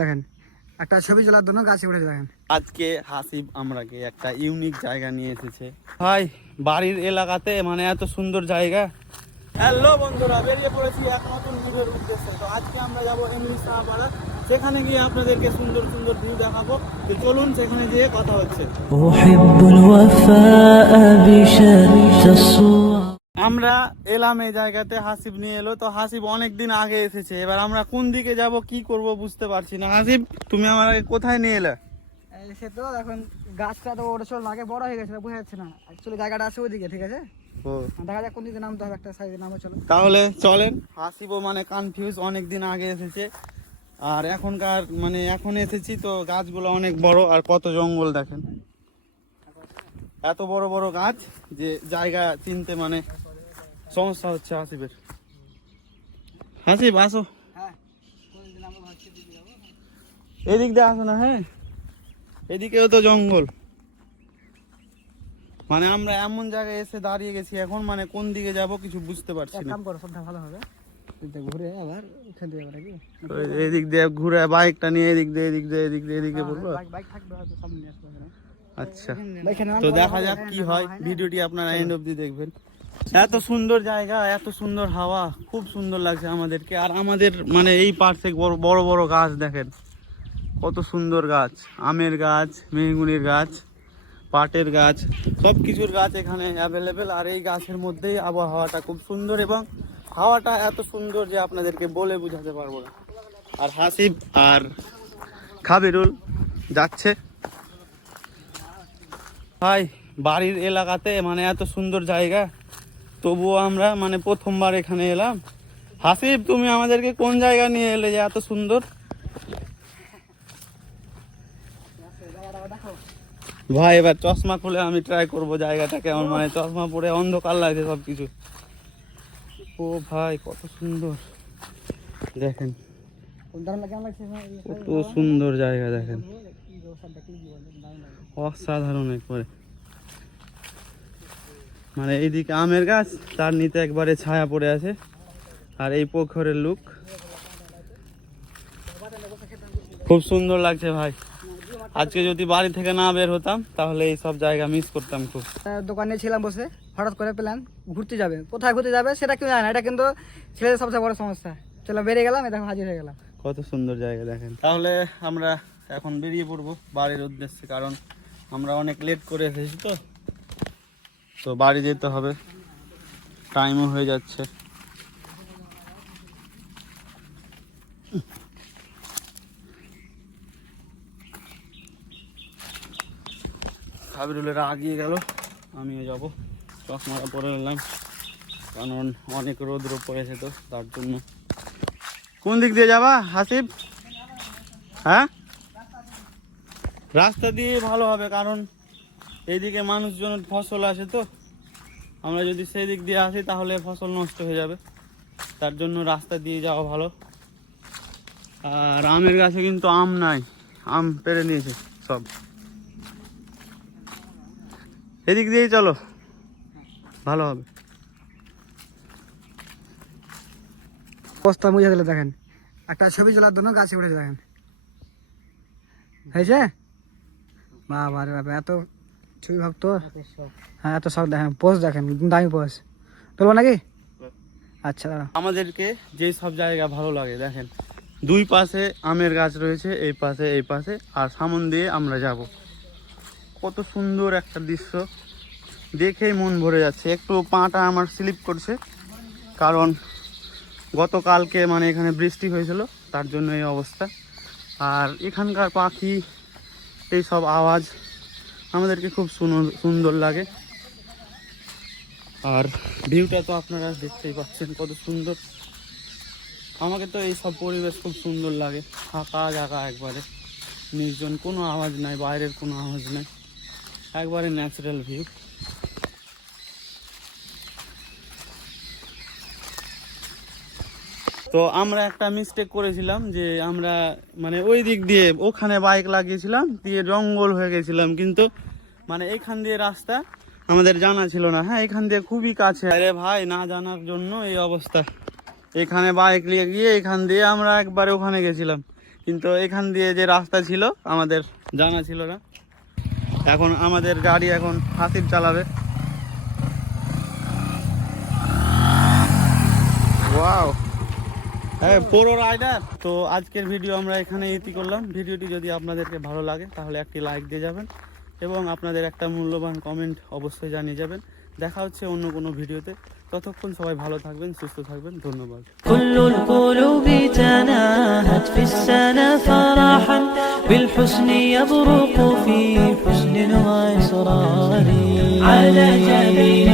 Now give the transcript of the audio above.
দেখেন একটা ছবি তোলার জন্য গাছে উঠে দেখেন। আজকে হাসিব আমরাকে একটা ইউনিক জায়গা নিয়ে এসেছে ভাই, বাড়ির এলাকাতে মানে এত সুন্দর জায়গা। হ্যালো বন্ধুরা, বেরিয়ে পড়েছি এক নতুন ভিডিওর উদ্দেশ্যে। তো আজকে আমরা যাবো এমনি সাহাপাড়া, সেখানে গিয়ে আপনাদেরকে সুন্দর সুন্দর ভিউ দেখাবো। তো চলুন সেখানে গিয়ে কথা হচ্ছে। আমরা এলাম এই জায়গাতে, হাসিব নিয়ে এলো। তো হাসিব অনেকদিন আগে এসেছে, এবার আমরা কোন দিকে যাব কি করব বুঝতে পারছি না। হাসিব, তুমি আমাকে কোথায় নিয়ে এলে? সে তো এখন গাছটা তো ওটা ছোট লাগে, বড় হয়ে গেছে, বোঝা যাচ্ছে না অ্যাকচুয়ালি জায়গাটা আছে ওইদিকে, ঠিক আছে। দেখা যাক কোন দিকে নামতে হবে, একটা সাইডে নামো চলো। তাহলে চলেন। হাসিবও মানে কনফিউজ, অনেকদিন আগে এসেছে আর এখনকার মানে এখন এসেছি তো গাছগুলো অনেক বড় আর কত জঙ্গল দেখেন, এত বড় বড় গাছ যে জায়গা চিনতে মানে সমস্যা হচ্ছে হাসিবের। হাসিব আসো, হ্যাঁ কোন দিকে নামবো ভাবছি, দিকে যাবো। এদিক দিয়ে আসো না। হ্যাঁ, এদিকেও তো জঙ্গল। মানে আমরা এমন জায়গায় এসে দাঁড়িয়ে গেছি এখন, মানে কোন দিকে যাব কিছু বুঝতে পারছি এক না। কাম করো, সবটা ভালো হবে, ঘুরে আবার উঠে দিয়ে নাকি এদিক দিয়ে ঘুরে বাইকটা নিয়ে এদিকে বলবো। বাইক থাকবে হয়তো সামনে নিয়ে আসবে না। আচ্ছা, বাইকে তো দেখা যাক কি হয়। ভিডিওটি আপনারা এন্ড অবধি দেখবেন। এত সুন্দর জায়গা, এত সুন্দর হাওয়া, খুব সুন্দর লাগছে আমাদেরকে। আর আমাদের মানে এই পাশে বড় বড় গাছ দেখেন, কত সুন্দর গাছ, আমের গাছ, মেহগুনির গাছ, পাটের গাছ, সব কিছুর গাছ এখানে অ্যাভেলেবেল। আর এই গাছের মধ্যেই আবহাওয়াটা খুব সুন্দর, এবং হাওয়াটা এত সুন্দর যে আপনাদেরকে বলে বোঝাতে পারবো না। আর হাসিব আর খাবিরুল যাচ্ছে। ভাই, বাড়ির এলাকাতে মানে এত সুন্দর জায়গা, তবুও আমরা মানে প্রথমবার এখানে এলাম। হাসিব, তুমি আমাদেরকে কোন জায়গা নিয়ে এলে যে এত সুন্দর? ভাই এবার চশমা খুলে আমি ট্রাই করব জায়গাটা কেমন, মানে চশমা পরে অন্ধকার লাগছে সবকিছু। ও ভাই, কত সুন্দর দেখেন, কত সুন্দর জায়গা দেখেন, অসাধারণ একবারে। মানে এইদিকে আমের গাছ, তার নিচে একবারে ছায়া পড়ে আছে, আর এই পুকুরের লুক খুব সুন্দর লাগছে ভাই। আজকে যদি বাড়ি থেকে না বের হতাম তাহলে এই সব জায়গা মিস করতাম খুব। দোকানে ছিলাম বসে, হঠাৎ করে প্ল্যান ঘুরতে যাবে, কোথায় ঘুরতে যাবে সেটা কেউ জানে না, এটা কিন্তু ছেলেদের সবচেয়ে বড় সমস্যা। চলো বেরিয়ে গেলাম, এটা হাজির হয়ে গেলাম। কত সুন্দর জায়গা দেখেন। তাহলে আমরা এখন বেরিয়ে পড়বো বাড়ির উদ্দেশ্যে, কারণ আমরা অনেক লেট করে এসেছি তো বাড়ি যেতে হবে, টাইমও হয়ে যাচ্ছে। খাবিরুলেরা আগিয়ে গেল, আমিও যাব। চশমাটা পরে নিলাম কারণ অনেক রোদ পড়েছে তো, তার জন্য। কোন দিক দিয়ে যাবা হাসিব? হ্যাঁ, রাস্তা দিয়ে ভালো হবে, কারণ এইদিকে মানুষজন ফসল আসে তো, আমরা যদি সেই দিক দিয়ে আসি তাহলে ফসল নষ্ট হয়ে যাবে, তার জন্য রাস্তা দিয়ে যাওয়া ভালো। আর আমের গাছে কিন্তু আম নাই, আম পেড়ে নিয়েছে সব। এদিক দিয়েই চলো, ভালো হবে। অবস্থা বুঝে দিলে দেখেন, একটা ছবি তোলার জন্য গাছে উঠে দেখেন, হয়েছে বাবা রে বাবা, এত ছবি ভাবতো। হ্যাঁ, এত সব দেখেন, পোজ দেখেন, দামি পোজ তুলবো নাকি? আচ্ছা, আমাদেরকে যেই সব জায়গা ভালো লাগে দেখেন, দুই পাশে আমের গাছ রয়েছে, এই পাশে, আর সামন দিয়ে আমরা যাব। কত সুন্দর একটা দৃশ্য, দেখেই মন ভরে যাচ্ছে। একটু পাটা আমার স্লিপ করছে, কারণ গতকালকে মানে এখানে বৃষ্টি হয়েছিল, তার জন্য এই অবস্থা। আর এখানকার পাখি, এই সব আওয়াজ আমাদেরকে খুব সুন্দর লাগে। আর ভিউটা তো আপনারা দেখতেই পাচ্ছেন কত সুন্দর। আমাকে তো এই সব পরিবেশ খুব সুন্দর লাগে, ফাঁকা জায়গা একবারে, নির্জন, কোনো আওয়াজ নাই, বাইরের কোনো আওয়াজ নাই, একবারে ন্যাচারাল ভিউ। তো আমরা একটা মিস্টেক করেছিলাম যে আমরা মানে ওই দিক দিয়ে ওখানে বাইক লাগিয়েছিলাম, দিয়ে জঙ্গল হয়ে গেছিলাম, কিন্তু মানে এখান দিয়ে রাস্তা আমাদের জানা ছিল না। হ্যাঁ, এখান দিয়ে খুবই কাছে। আরে ভাই, না জানার জন্য এই অবস্থা। এখানে বাইক নিয়ে গিয়ে এখান দিয়ে আমরা একবারে ওখানে গেছিলাম, কিন্তু এখান দিয়ে যে রাস্তা ছিল আমাদের জানা ছিল না। এখন আমাদের গাড়ি এখন হাসিব চালাবে। ওয়াও, হ্যাঁ পুরো রাইডার। তো আজকের ভিডিও আমরা এখানে ইতি করলাম। ভিডিওটি যদি আপনাদেরকে ভালো লাগে তাহলে একটি লাইক দিয়ে যাবেন এবং আপনাদের একটা মূল্যবান কমেন্ট অবশ্যই জানিয়ে যাবেন। দেখা হচ্ছে অন্য কোনো ভিডিওতে। ততক্ষণ সবাই ভালো থাকবেন, সুস্থ থাকবেন। ধন্যবাদ। كل القلوب تناهت في السنة فرحا بالحسن يبرق في حسن وإصرار على جبين